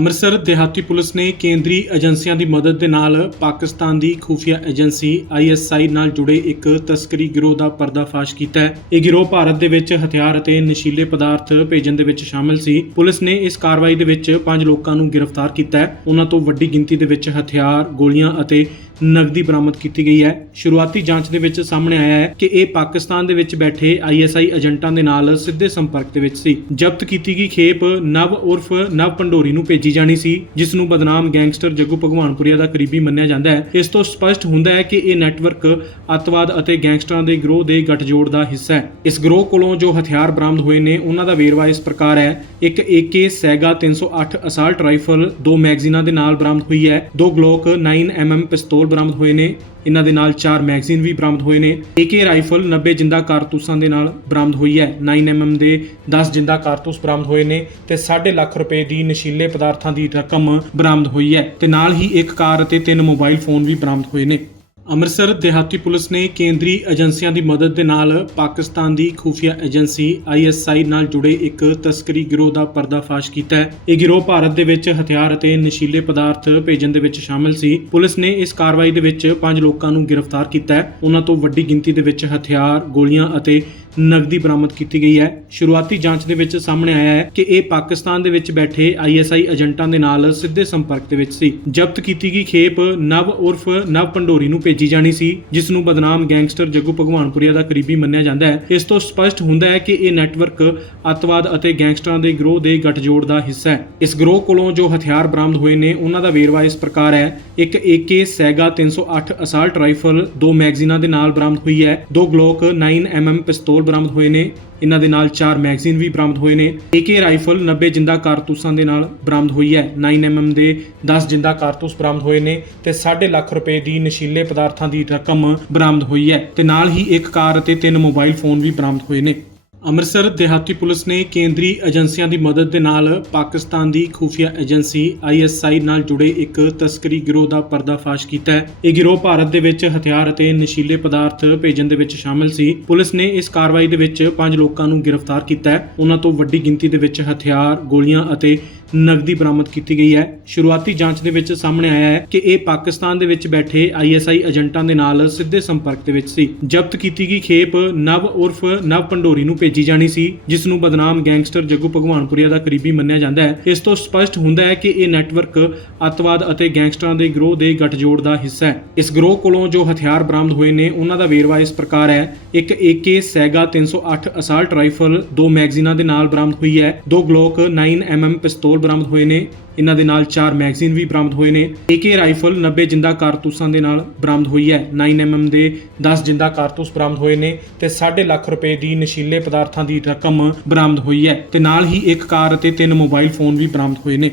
ਅੰਮ੍ਰਿਤਸਰ ਦਿਹਾਤੀ ਪੁਲਿਸ ਨੇ ਕੇਂਦਰੀ ਏਜੰਸੀਆਂ ਦੀ ਮਦਦ ਦੇ ਨਾਲ ਪਾਕਿਸਤਾਨ ਦੀ ਖੁਫੀਆ ਏਜੰਸੀ ਆਈਐਸਆਈ ਨਾਲ ਜੁੜੇ ਇੱਕ ਤਸਕਰੀ ਗਿਰੋਹ ਦਾ ਪਰਦਾਫਾਸ਼ ਕੀਤਾ ਹੈ। ਇਹ ਗਿਰੋਹ ਭਾਰਤ ਦੇ ਵਿੱਚ ਹਥਿਆਰ ਅਤੇ ਨਸ਼ੀਲੇ ਪਦਾਰਥ ਭੇਜਣ ਦੇ ਵਿੱਚ ਸ਼ਾਮਲ ਸੀ। ਪੁਲਿਸ ਨੇ ਇਸ ਕਾਰਵਾਈ ਦੇ ਵਿੱਚ ਪੰਜ ਲੋਕਾਂ ਨੂੰ ਗ੍ਰਿਫਤਾਰ ਕੀਤਾ ਹੈ। ਉਹਨਾਂ ਤੋਂ ਵੱਡੀ ਗਿਣਤੀ ਦੇ ਵਿੱਚ ਹਥਿਆਰ, ਗੋਲੀਆਂ ਅਤੇ ਨਗਦੀ ਬਰਾਮਦ ਕੀਤੀ ਗਈ ਹੈ। ਸ਼ੁਰੂਆਤੀ ਜਾਂਚ ਦੇ ਵਿੱਚ ਸਾਹਮਣੇ ਆਇਆ ਹੈ ਕਿ ਇਹ ਪਾਕਿਸਤਾਨ ਦੇ ਵਿੱਚ ਬੈਠੇ ਆਈਐਸਆਈ ਏਜੰਟਾਂ ਦੇ ਨਾਲ ਸਿੱਧੇ ਸੰਪਰਕ ਦੇ ਵਿੱਚ ਸੀ। ਜ਼ਬਤ ਕੀਤੀ ਗਈ ਖੇਪ ਨਵ ਉਰਫ ਨਵ ਪੰਡੋਰੀ ਨੂੰ ਭੇਜੀ ਜਾਣੀ ਸੀ, ਜਿਸ ਨੂੰ ਬਦਨਾਮ ਗੈਂਗਸਟਰ ਜੱਗੂ ਭਗਵਾਨਪੁਰੀਆ ਦਾ ਕਰੀਬੀ ਮੰਨਿਆ ਜਾਂਦਾ ਹੈ। ਇਸ ਤੋਂ ਸਪਸ਼ਟ ਹੁੰਦਾ ਹੈ ਕਿ ਇਹ ਨੈਟਵਰਕ ਅੱਤਵਾਦ ਅਤੇ ਗੈਂਗਸਟਰਾਂ ਦੇ ਗਰੋਹ ਦੇ ਗੱਠਜੋੜ ਦਾ ਹਿੱਸਾ ਹੈ। ਇਸ ਗਰੋਹ ਕੋਲੋਂ ਜੋ ਹਥਿਆਰ ਬਰਾਮਦ ਹੋਏ ਨੇ, ਉਹਨਾਂ ਦਾ ਵੇਰਵਾ ਇਸ ਪ੍ਰਕਾਰ ਹੈ। ਇੱਕ AK ਸੈਗਾ 308 ਅਸਾਲਟ ਰਾਈਫਲ, ਦੋ ਮੈਗਜ਼ੀਨਾਂ ਦੇ ਨਾਲ ਬਰਾਮਦ ਹੋਈ ਹੈ। ਦੋ ਗਲੋਕ 9mm ਪਿਸਤੌਲ ਬਰਾਮਦ ਹੋਏ ਨੇ। ਇਹਨਾਂ ਦੇ ਨਾਲ ਚਾਰ ਮੈਗਜ਼ੀਨ ਵੀ ਬਰਾਮਦ ਹੋਏ ਨੇ। AK ਰਾਈਫਲ 90 ਜਿੰਦਾ ਕਾਰਤੂਸਾਂ ਦੇ ਨਾਲ ਬਰਾਮਦ ਹੋਈ ਹੈ। 9mm ਦੇ 10 ਜਿੰਦਾ ਕਾਰਤੂਸ ਬਰਾਮਦ ਹੋਏ ਨੇ ਤੇ 1.5 ਲੱਖ ਰੁਪਏ ਦੀ ਨਸ਼ੀਲੇ ਪਦਾਰਥਾਂ ਦੀ ਰਕਮ ਬਰਾਮਦ ਹੋਈ ਹੈ। ਤੇ ਨਾਲ ਹੀ ਇੱਕ ਕਾਰ ਅਤੇ ਤਿੰਨ ਮੋਬਾਈਲ ਫੋਨ ਵੀ ਬਰਾਮਦ ਹੋਏ ਨੇ। ਅੰਮ੍ਰਿਤਸਰ ਦੇਹਾਤੀ ਪੁਲਿਸ ਨੇ ਕੇਂਦਰੀ ਏਜੰਸੀਆਂ ਦੀ ਮਦਦ ਦੇ ਨਾਲ ਪਾਕਿਸਤਾਨ ਦੀ ਖੁਫੀਆ ਏਜੰਸੀ ਆਈਐਸਆਈ ਨਾਲ ਜੁੜੇ ਇੱਕ ਤਸਕਰੀ ਗਿਰੋਹ ਦਾ ਪਰਦਾਫਾਸ਼ ਕੀਤਾ ਹੈ। ਇਹ ਗਿਰੋਹ ਭਾਰਤ ਦੇ ਵਿੱਚ ਹਥਿਆਰ ਅਤੇ ਨਸ਼ੀਲੇ ਪਦਾਰਥ ਭੇਜਣ ਦੇ ਵਿੱਚ ਸ਼ਾਮਲ ਸੀ। ਪੁਲਿਸ ਨੇ ਇਸ ਕਾਰਵਾਈ ਦੇ ਵਿੱਚ ਪੰਜ ਲੋਕਾਂ ਨੂੰ ਗ੍ਰਿਫਤਾਰ ਕੀਤਾ ਹੈ। ਉਹਨਾਂ ਤੋਂ ਵੱਡੀ ਗਿਣਤੀ ਦੇ ਵਿੱਚ ਹਥਿਆਰ, ਗੋਲੀਆਂ ਅਤੇ ਨਗਦੀ ਬਰਾਮਦ ਕੀਤੀ ਗਈ ਹੈ। ਸ਼ੁਰੂਆਤੀ ਜਾਂਚ ਦੇ ਵਿੱਚ ਸਾਹਮਣੇ ਆਇਆ ਹੈ ਕਿ ਇਹ ਪਾਕਿਸਤਾਨ ਦੇ ਵਿੱਚ ਬੈਠੇ ਆਈਐਸਆਈ ਏਜੰਟਾਂ ਦੇ ਨਾਲ ਸਿੱਧੇ ਸੰਪਰਕ ਦੇ ਵਿੱਚ ਸੀ। ਜ਼ਬਤ ਕੀਤੀ ਗਈ ਖੇਪ ਨਵ ਉਰਫ ਨਵ ਪੰਡੋਰੀ ਨੂੰ ਭੇਜੀ ਜਾਣੀ ਸੀ, ਜਿਸ ਨੂੰ ਬਦਨਾਮ ਗੈਂਗਸਟਰ ਜੱਗੂ ਭਗਵਾਨਪੁਰੀਆ ਦਾ ਕਰੀਬੀ ਮੰਨਿਆ ਜਾਂਦਾ ਹੈ। ਇਸ ਤੋਂ ਸਪਸ਼ਟ ਹੁੰਦਾ ਹੈ ਕਿ ਇਹ ਨੈਟਵਰਕ ਅੱਤਵਾਦ ਅਤੇ ਗੈਂਗਸਟਰਾਂ ਦੇ ਗਰੋਹ ਦੇ ਗੱਠਜੋੜ ਦਾ ਹਿੱਸਾ ਹੈ। ਇਸ ਗਰੋਹ ਕੋਲੋਂ ਜੋ ਹਥਿਆਰ ਬਰਾਮਦ ਹੋਏ ਨੇ, ਉਹਨਾਂ ਦਾ ਵੇਰਵਾ ਇਸ ਪ੍ਰਕਾਰ ਹੈ। ਇੱਕ AK ਸੈਗਾ 308 ਅਸਾਲਟ ਰਾਈਫਲ, ਦੋ ਮੈਗਜ਼ੀਨਾਂ ਦੇ ਨਾਲ ਬਰਾਮਦ ਹੋਈ ਹੈ। ਦੋ ਗਲੋਕ 9mm ਪਿਸਤੌਲ ਬਰਾਮਦ ਹੋਏ ਨੇ। ਇਹਨਾਂ ਦੇ ਨਾਲ ਚਾਰ ਮੈਗਜ਼ੀਨ ਵੀ ਬਰਾਮਦ ਹੋਏ ਨੇ। AK ਰਾਈਫਲ 90 ਜਿੰਦਾ ਕਾਰਤੂਸਾਂ ਦੇ ਨਾਲ ਬਰਾਮਦ ਹੋਈ ਹੈ। 9mm ਦੇ 10 ਜਿੰਦਾ ਕਾਰਤੂਸ ਬਰਾਮਦ ਹੋਏ ਨੇ ਤੇ 1.5 ਲੱਖ ਰੁਪਏ ਦੀ ਨਸ਼ੀਲੇ ਪਦਾਰਥਾਂ ਦੀ ਰਕਮ ਬਰਾਮਦ ਹੋਈ ਹੈ ਤੇ ਨਾਲ ਹੀ ਇੱਕ ਕਾਰ ਅਤੇ ਤਿੰਨ ਮੋਬਾਈਲ ਫੋਨ ਵੀ ਬਰਾਮਦ ਹੋਏ ਨੇ। ਅੰਮ੍ਰਿਤਸਰ ਦਿਹਾਤੀ ਪੁਲਿਸ ਨੇ ਕੇਂਦਰੀ ਏਜੰਸੀਆਂ ਦੀ ਮਦਦ ਦੇ ਨਾਲ ਪਾਕਿਸਤਾਨ ਦੀ ਖੁਫੀਆ ਏਜੰਸੀ ਆਈਐਸਆਈ ਨਾਲ ਜੁੜੇ ਇੱਕ ਤਸਕਰੀ ਗਿਰੋਹ ਦਾ ਪਰਦਾਫਾਸ਼ ਕੀਤਾ ਹੈ। ਇਹ ਗਿਰੋਹ ਭਾਰਤ ਦੇ ਵਿੱਚ ਹਥਿਆਰ ਅਤੇ ਨਸ਼ੀਲੇ ਪਦਾਰਥ ਭੇਜਣ ਦੇ ਵਿੱਚ ਸ਼ਾਮਲ ਸੀ। ਪੁਲਿਸ ਨੇ ਇਸ ਕਾਰਵਾਈ ਦੇ ਵਿੱਚ ਪੰਜ ਲੋਕਾਂ ਨੂੰ ਗ੍ਰਿਫਤਾਰ ਕੀਤਾ ਹੈ। ਉਹਨਾਂ ਤੋਂ ਵੱਡੀ ਗਿਣਤੀ ਦੇ ਵਿੱਚ ਹਥਿਆਰ, ਗੋਲੀਆਂ ਅਤੇ ਨਗਦੀ ਬਰਾਮਦ ਕੀਤੀ ਗਈ ਹੈ। ਸ਼ੁਰੂਆਤੀ ਜਾਂਚ ਦੇ ਵਿੱਚ ਸਾਹਮਣੇ ਆਇਆ ਹੈ ਕਿ ਇਹ ਪਾਕਿਸਤਾਨ ਦੇ ਵਿੱਚ ਬੈਠੇ ਆਈਐਸਆਈ ਏਜੰਟਾਂ ਦੇ ਨਾਲ ਸਿੱਧੇ ਸੰਪਰਕ ਦੇ ਵਿੱਚ ਸੀ। ਜ਼ਬਤ ਕੀਤੀ ਗਈ ਖੇਪ ਨਵ ਉਰਫ ਨਵ ਪੰਡੋਰੀ ਨੂੰ ਭੇਜੀ ਜਾਣੀ ਸੀ, ਜਿਸ ਨੂੰ ਬਦਨਾਮ ਗੈਂਗਸਟਰ ਜੱਗੂ ਭਗਵਾਨਪੁਰੀਆ ਦਾ ਕਰੀਬੀ ਮੰਨਿਆ ਜਾਂਦਾ ਹੈ। ਇਸ ਤੋਂ ਸਪਸ਼ਟ ਹੁੰਦਾ ਹੈ ਕਿ ਇਹ ਨੈਟਵਰਕ ਅੱਤਵਾਦ ਅਤੇ ਗੈਂਗਸਟਰਾਂ ਦੇ ਗਰੋਹ ਦੇ ਗੱਠਜੋੜ ਦਾ ਹਿੱਸਾ ਹੈ। ਇਸ ਗਰੋਹ ਕੋਲੋਂ ਜੋ ਹਥਿਆਰ ਬਰਾਮਦ ਹੋਏ ਨੇ, ਉਹਨਾਂ ਦਾ ਵੇਰਵਾ ਇਸ ਪ੍ਰਕਾਰ ਹੈ। ਇੱਕ AK ਸੈਗਾ 308 ਅਸਾਲਟ ਰਾਈਫਲ, ਦੋ ਮੈਗਜ਼ੀਨਾਂ ਦੇ ਨਾਲ ਬਰਾਮਦ ਹੋਈ ਹੈ, ਦੋ ਗਲੋਕ 9mm ਪਿਸਤੌਲ ਬਰਾਮਦ ਹੋਏ ਨੇ। ਇਹਨਾਂ ਦੇ ਨਾਲ ਚਾਰ ਮੈਗਜ਼ੀਨ ਵੀ ਬਰਾਮਦ ਹੋਏ ਨੇ। AK ਰਾਈਫਲ 90 ਜਿੰਦਾ ਕਾਰਤੂਸਾਂ ਦੇ ਨਾਲ ਬਰਾਮਦ ਹੋਈ ਹੈ। 9mm ਦੇ 10 ਜਿੰਦਾ ਕਾਰਤੂਸ ਬਰਾਮਦ ਹੋਏ ਨੇ ਤੇ 1.5 ਲੱਖ ਰੁਪਏ ਦੀ ਨਸ਼ੀਲੇ ਪਦਾਰਥਾਂ ਦੀ ਰਕਮ ਬਰਾਮਦ ਹੋਈ ਹੈ ਤੇ ਨਾਲ ਹੀ ਇੱਕ ਕਾਰ ਅਤੇ ਤਿੰਨ ਮੋਬਾਈਲ ਫੋਨ ਵੀ ਬਰਾਮਦ ਹੋਏ ਨੇ।